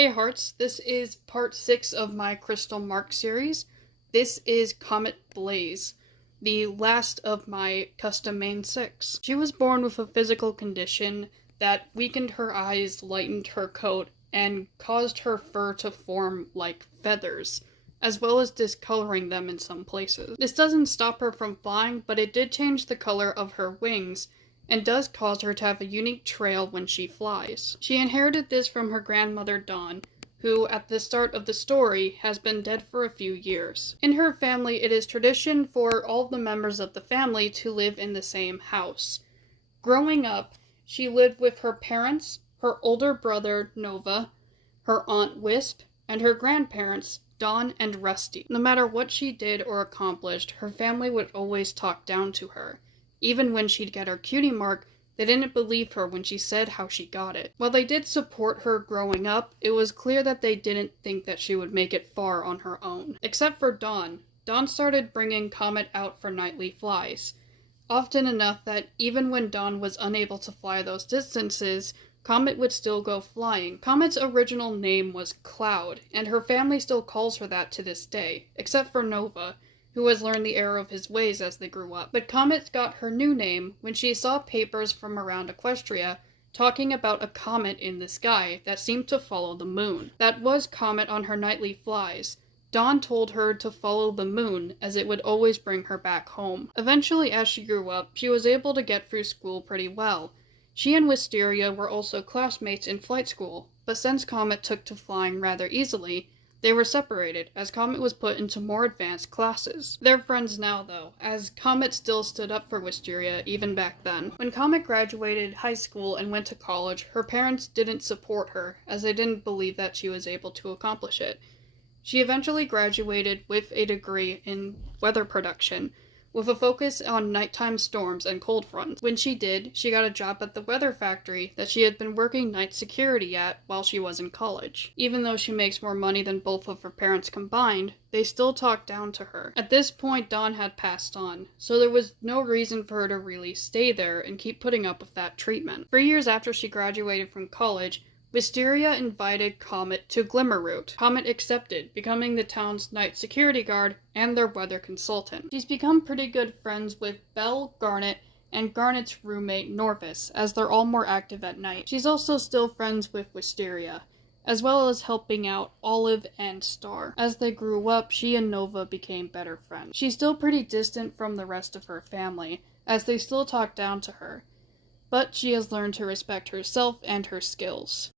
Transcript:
Hey Hearts, this is part 6 of my Crystal Mark series. This is Comet Blaze, the last of my custom main 6. She was born with a physical condition that weakened her eyes, lightened her coat, and caused her fur to form like feathers, as well as discoloring them in some places. This doesn't stop her from flying, but it did change the color of her wings, and does cause her to have a unique trail when she flies. She inherited this from her grandmother Dawn, who, at the start of the story, has been dead for a few years. In her family, it is tradition for all the members of the family to live in the same house. Growing up, she lived with her parents, her older brother Nova, her aunt Wisp, and her grandparents Dawn and Rusty. No matter what she did or accomplished, her family would always talk down to her. Even when she'd get her cutie mark, they didn't believe her when she said how she got it. While they did support her growing up, it was clear that they didn't think that she would make it far on her own. Except for Dawn. Dawn started bringing Comet out for nightly flies. Often enough that even when Dawn was unable to fly those distances, Comet would still go flying. Comet's original name was Cloud, and her family still calls her that to this day, except for Nova, who has learned the error of his ways as they grew up. But Comet got her new name when she saw papers from around Equestria talking about a comet in the sky that seemed to follow the moon. That was Comet on her nightly flies. Dawn told her to follow the moon, as it would always bring her back home. Eventually, as she grew up, she was able to get through school pretty well. She and Wisteria were also classmates in flight school, but since Comet took to flying rather easily, they were separated, as Comet was put into more advanced classes. They're friends now, though, as Comet still stood up for Wisteria even back then. When Comet graduated high school and went to college, her parents didn't support her, as they didn't believe that she was able to accomplish it. She eventually graduated with a degree in weather production, with a focus on nighttime storms and cold fronts. When she did, she got a job at the weather factory that she had been working night security at while she was in college. Even though she makes more money than both of her parents combined, they still talk down to her. At this point, Dawn had passed on, so there was no reason for her to really stay there and keep putting up with that treatment. 3 years after she graduated from college, Wisteria invited Comet to Glimmerroot. Comet accepted, becoming the town's night security guard and their weather consultant. She's become pretty good friends with Belle, Garnet, and Garnet's roommate Norvis, as they're all more active at night. She's also still friends with Wisteria, as well as helping out Olive and Star. As they grew up, she and Nova became better friends. She's still pretty distant from the rest of her family, as they still talk down to her, but she has learned to respect herself and her skills.